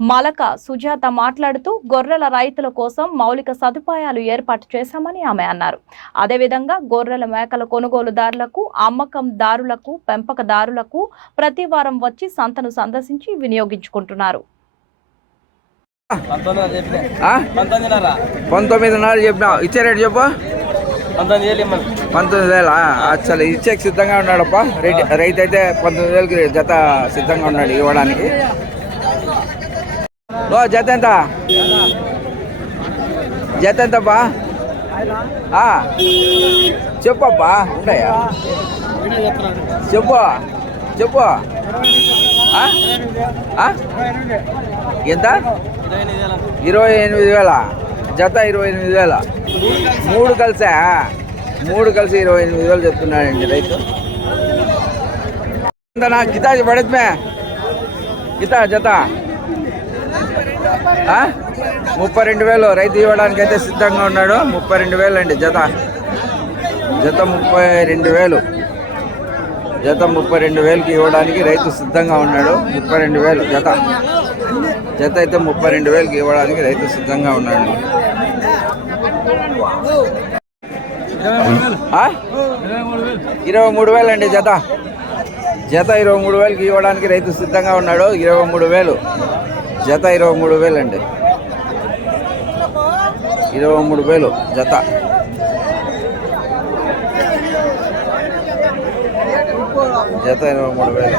Malaka Sujatha మాట్లాడుతూ గొర్రెల రైతుల కోసం మౌలిక సదుపాయాలు ఏర్పాటు చేశామని ఆమె అన్నారు. అదేవిధంగా గొర్రెల మేకల కొనుగోలుదారులకు అమ్మకందారులకు పెంపకదారులకు ప్రతి వారం వచ్చి సంతను సందర్శించి వినియోగించుకుంటున్నారు. పంతొమ్మిది చెప్పిన? ఇచ్చే రేటు చెప్పు. పంతొమ్మిది వేలు ఇమ్మను. పంతొమ్మిది వేల? అసలు ఇచ్చేకి సిద్ధంగా ఉన్నాడప్ప. రైతు రైతు అయితే పంతొమ్మిది వేలకి జత సిద్ధంగా ఉన్నాడు ఇవ్వడానికి. ఓ జత ఎంత జత ఎంతప్పా ఆ, ఉంటాయా చెప్పు. చెప్పు ఎంత? ఇరవై ఎనిమిది వేల. జత ఇరవై ఎనిమిది వేల. మూడు కలిసా? మూడు కలిసి ఇరవై ఎనిమిది వేలు చెప్తున్నాడండి రైతు. ఎంతనా గితా పడద్మే? గితా జత. ముప్పై రెండు వేలు. రైతు ఇవ్వడానికి అయితే సిద్ధంగా ఉన్నాడు. ముప్పై రెండు వేలు అండి జత. జత ముప్పై రెండు వేలు. జత ముప్పై రెండు వేలకి ఇవ్వడానికి రైతు సిద్ధంగా ఉన్నాడు. ముప్పై రెండు వేలు జత. జత అయితే ముప్పై రెండు వేలకి ఇవ్వడానికి రైతు సిద్ధంగా ఉన్నాడు. ఇరవై మూడు వేలు అండి జత. జత ఇరవై మూడు వేలకి ఇవ్వడానికి రైతు సిద్ధంగా ఉన్నాడు. ఇరవై మూడు వేలు. జత ఇరవై మూడు వేలు అండి. ఇరవై మూడు వేలు జత. జత ఇరవై మూడు వేలు.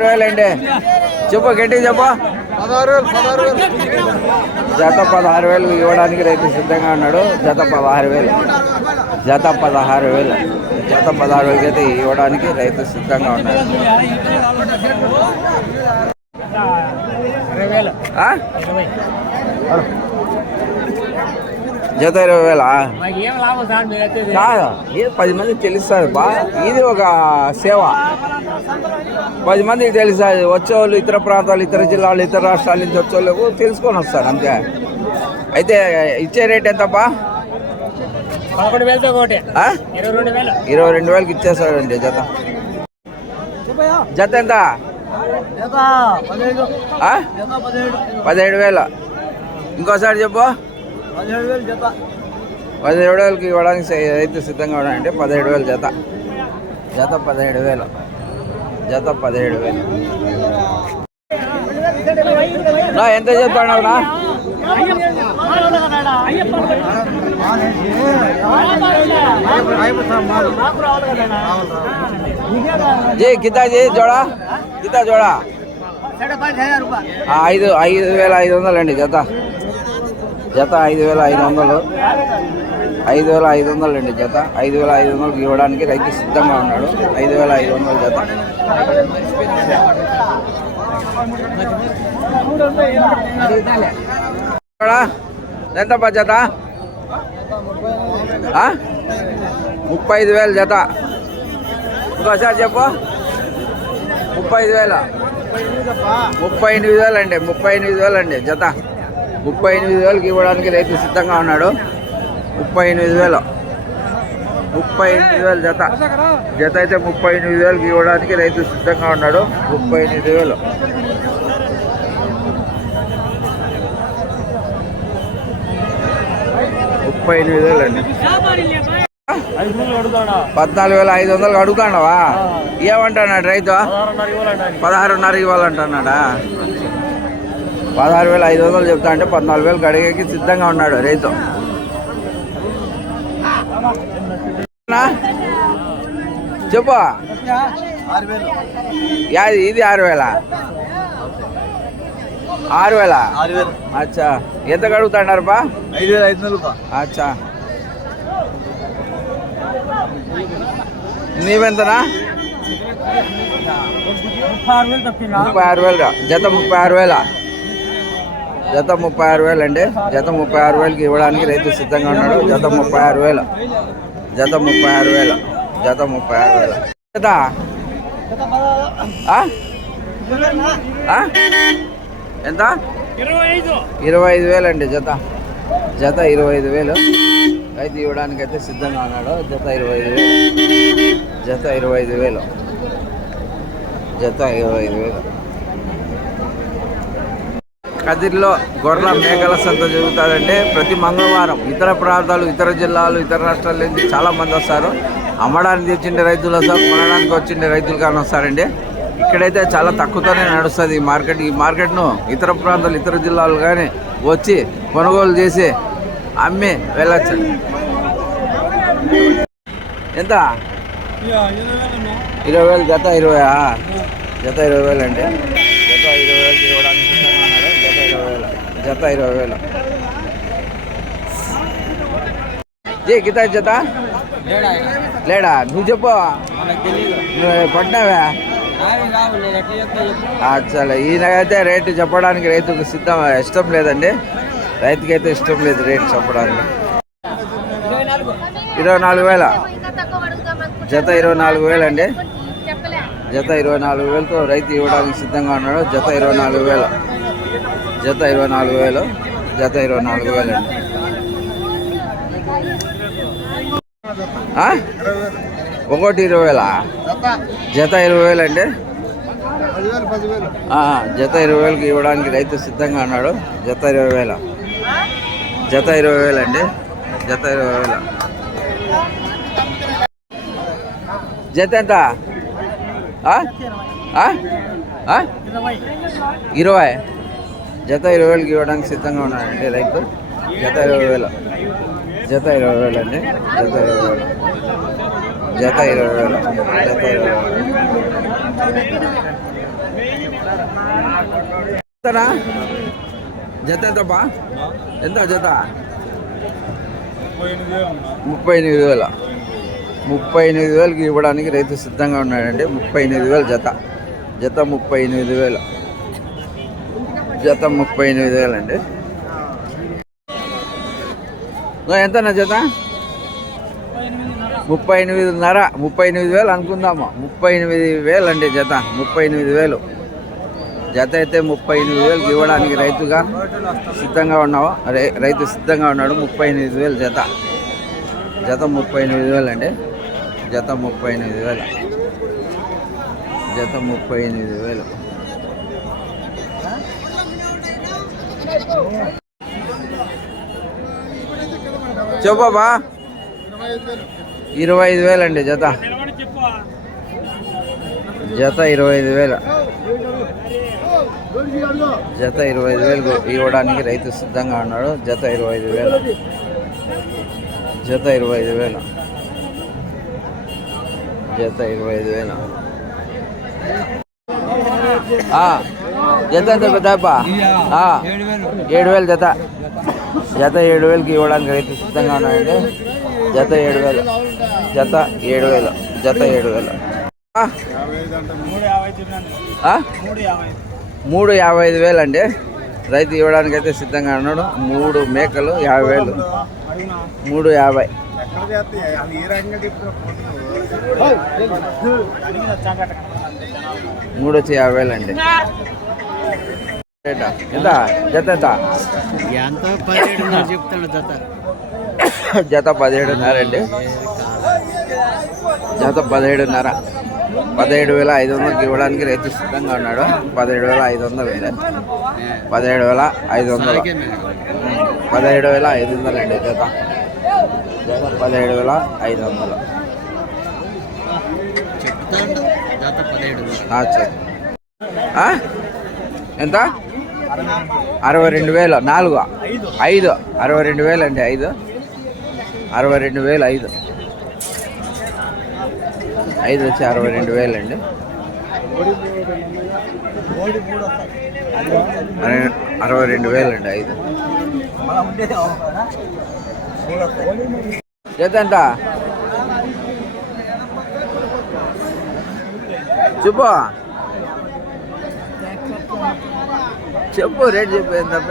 వేలండి వేలు అండి. చెప్పు గట్టి చెప్పు. జత పదహారు వేలు ఇవ్వడానికి రైతు సిద్ధంగా ఉన్నాడు. జత పదహారు వేలు. జత పదహారు వేలు. జత పదహారు అయితే ఇవ్వడానికి రైతు సిద్ధంగా ఉన్నాడు ఆ? జత ఇరవై వేలా? కాదు ఇది పది మందికి తెలుస్తుంది బా. ఇది ఒక సేవ. పది మందికి తెలుస్తుంది వచ్చేవాళ్ళు ఇతర ప్రాంతాలు ఇతర జిల్లాలు ఇతర రాష్ట్రాల నుంచి వచ్చేవాళ్ళు తెలుసుకొని వస్తారు అంతే. అయితే ఇచ్చే రేట్ ఎంతప్పా పదకొండు వేలతో ఒకటి ఆ? ఇరవై రెండు వేలకి ఇచ్చేస్తాడండి జత. జత ఎంత? ఆ? పదిహేడు. వేలు. ఇంకోసారి చెప్పు. పదిహేడు వేలకి ఇవ్వడానికి సై- రైతు సిద్ధంగా ఉన్నాడంటే పదిహేడు వేలు జత. జత పదిహేడు వేలు. జత పదిహేడు వేలు. నా ఎంత చెప్తాడు నా జీ కితా జీ జోడా కితా జోడా ఐదు ఐదు వేల ఐదు వందలు అండి జత జత ఐదు వేల ఐదు వందలు ఐదు వేల ఐదు వందలు అండి జత ఐదు వేల ఐదు వందలకి ఇవ్వడానికి రైతు సిద్ధంగా ఉన్నాడు ఐదు వేల ఐదు వందలు జత చూడా, ఎంతప్ప జత? ముప్పై ఐదు వేలు జత. ఇంకోసారి చెప్పు. ముప్పై ఐదు వేల. ముప్పై ఎనిమిది వేలు అండి ముప్పై ఎనిమిది వేలు అండి జత. ముప్పై ఎనిమిది వేలకి ఇవ్వడానికి రైతు సిద్ధంగా ఉన్నాడు. ముప్పై ఎనిమిది వేలు. ముప్పై ఎనిమిది వేలు జత. జత అయితే ముప్పై ఎనిమిది వేలకి ఇవ్వడానికి రైతు సిద్ధంగా ఉన్నాడు. ముప్పై ఎనిమిది వేలు. ముప్పై ఎనిమిది వేలు అండి పద్నాలుగు వేల ఐదు వందలు అడుగుతాండవా ఏమంటున్నాడు రైతు? పదహారున్నర ఇవ్వాలంట పదహారున్నర ఇవ్వాలంటున్నాడా పదహారు వేల ఐదు వందలు చెప్తా అంటే పద్నాలుగు వేలకు అడిగేకి సిద్ధంగా ఉన్నాడు రైతు? చెప్పు. వేలు. ఇది ఆరు వేల? ఆరు వేల ఆరు వేలు అచ్చా. ఎంత అడుగుతాడారు బా ఐదు వేల ఐదు వందలు అచ్చా నీవెంతనా ముప్పై ఆరు వేలు జత ముప్పై ఆరు వేల జత ముప్పై ఆరు వేలు అండి జత ముప్పై ఆరు వేలకి ఇవ్వడానికి రైతు సిద్ధంగా ఉన్నాడు. జత ముప్పై ఆరు వేలు జత ముప్పై ఆరు వేలు జత ముప్పై ఆరు వేలు జత? ఎంత? ఇరవై ఐదు వేలు అండి జత. జత ఇరవై ఐదు వేలు అయితే సిద్ధంగా ఉన్నాడు. జత ఇరవై ఐదు వేలు. జత ఇరవై ఐదు వేలు. జత ఇరవై ఐదు వేలు. కదిరిలో గొర్రెల మేకల సంత జరుగుతుందంటే ప్రతి మంగళవారం ఇతర ప్రాంతాలు ఇతర జిల్లాలు ఇతర రాష్ట్రాల నుంచి చాలా మంది వస్తారు. అమ్మడానికి తెచ్చిండే రైతులు వస్తారు. కొనడానికి వచ్చిండే రైతులు కానీ వస్తారండి. ఇక్కడైతే చాలా తక్కువతోనే నడుస్తుంది ఈ మార్కెట్. ఈ మార్కెట్ను ఇతర ప్రాంతాలు ఇతర జిల్లాలు కానీ వచ్చి కొనుగోలు చేసి అమ్మి వెళ్ళచ్చు. ఎంత? ఇరవై వేలు జత ఇరవై జత ఇరవై వేలు అండి జత ఇరవై వేలు ఇవ్వడానికి జత ఇరవై వేలు. జత ఇరవై వేలు. జీ గీత జత లేడా? నువ్వు చెప్పు. పట్టినావా? చాలా ఈయనకైతే రేటు చెప్పడానికి రైతుకు సిద్ధం ఇష్టం లేదండి. రైతుకైతే ఇష్టం లేదు రేటు చెప్పడానికి. ఇరవై నాలుగు వేల. జత ఇరవై నాలుగు వేలు అండి. జత ఇరవై నాలుగు వేలతో రైతు ఇవ్వడానికి సిద్ధంగా ఉన్నాడు. జత ఇరవై నాలుగు వేలు. జత ఇరవై నాలుగు వేలు. జత ఇరవై నాలుగు వేలు అండి. ఒకటి ఇరవై వేలా? జత. ఇరవై వేలు ఆ, జత ఇరవై వేలకి ఇవ్వడానికి రైతు సిద్ధంగా ఉన్నాడు. జత ఇరవై వేల. జత ఇరవై వేలు అండి జత ఇరవై వేల. జత ఎంత? ఇరవై. జత ఇరవై వేలకి ఇవ్వడానికి సిద్ధంగా ఉన్నాడండి రైతు? జత ఇరవై వేలు. జత ఇరవై వేలు అండి జత ఇరవై వేలు. జత ఇరవై వేలు. జత ఇరవై ఎంతనా జత ఎంతపా ఎంత జత? ముప్పై ఎనిమిది వేల. ముప్పై ఎనిమిది వేలకి ఇవ్వడానికి రైతు సిద్ధంగా ఉన్నాడండి ముప్పై ఎనిమిది వేలు జత. జత ముప్పై ఎనిమిది వేలు. జత ముప్పై ఎనిమిది వేలండి. ఎంతనా జత? ముప్పై ఎనిమిదిన్నర ముప్పై ఎనిమిది వేలు అనుకుందాము. ముప్పై ఎనిమిది వేలు అండి జత ముప్పై ఎనిమిది వేలు. జత అయితే ముప్పై ఎనిమిది వేలు ఇవ్వడానికి రైతుగా సిద్ధంగా ఉన్నావు. రైతు సిద్ధంగా ఉన్నాడు. ముప్పై ఎనిమిది వేలు జత. జత ముప్పై ఎనిమిది వేలు అండి. జత ముప్పై ఎనిమిది వేలు. జత ముప్పై ఎనిమిది వేలు. చెప్పబా ఇరవై ఐదు వేలు అండి జత. జత ఇరవై ఐదు వేలు. జత ఇరవై ఐదు వేలు ఇవ్వడానికి రైతు సిద్ధంగా ఉన్నాడు. జత ఇరవై ఐదు వేలు. జత ఇరవై ఐదు వేలు. జత ఇరవై ఐదు వేలు జత ఎంత పెద్దప్ప ఏడు వేలు జత. జత ఏడు వేలకి ఇవ్వడానికి రైతు సిద్ధంగా ఉన్నాడండి. జత ఏడు వేలు జత ఏడు వేలు జత ఏడు వేలు మూడు యాభై ఐదు వేలు అండి. రైతు ఇవ్వడానికి అయితే సిద్ధంగా ఉన్నాడు. మూడు మేకలు యాభై వేలు. మూడు యాభై. మూడు వచ్చి యాభై వేలు అండి. ఎంత? జత ఎంత? ఎంత చెప్తాడు జత. జత పదిహేడున్నర అండి. జత పదిహేడున్నర. పదిహేడు వేల ఐదు వందలకి ఇవ్వడానికి రైతు సిద్ధంగా ఉన్నాడు. పదిహేడు వేల ఐదు వందలు అండి పదిహేడు వేల ఐదు వందలు. పదిహేడు వేల ఐదు వందలు అండి జత. జత పదిహేడు వేల ఐదు వందలు? ఎంత? అరవై రెండు వేలు నాలుగు. ఐదు. అరవై రెండు వేలు అండి ఐదు. అరవై రెండు వేలు ఐదు. ఐదు వచ్చి అరవై రెండు వేలు అండి అరవై- అరవై రెండు వేలు అండి ఐదు. జత ఎంత? చెప్పు. చెప్పు రేట్ చెప్పేది తప్ప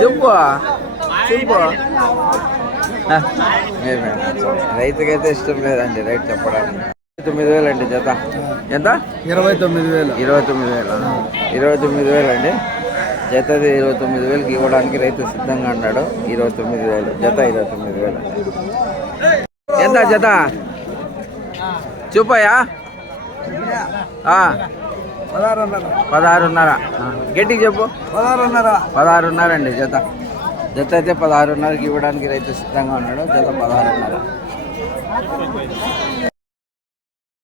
చెప్పు చెప్పు. రైతుకైతే ఇష్టం లేదండి రైట్ చెప్పడానికి. తొమ్మిది వేలు అండి జత. ఎంత? ఇరవై తొమ్మిది వేలు. ఇరవై తొమ్మిది వేలు? ఇరవై తొమ్మిది వేలు అండి. జతది ఇరవై తొమ్మిది వేలకి ఇవ్వడానికి రైతు సిద్ధంగా ఉన్నాడు. ఇరవై తొమ్మిది వేలు. జత ఇరవై తొమ్మిది వేలు ఎంత జత? చూపయ్యా. ఆ, పదహారున్నర. పదహారున్నర. గట్టికి చెప్పు. పదహారున్నర. పదహారున్నర అండి జత. జత అయితే పదహారున్నరకి ఇవ్వడానికి రైతు సిద్ధంగా ఉన్నాడు. జత పదహారున్నర.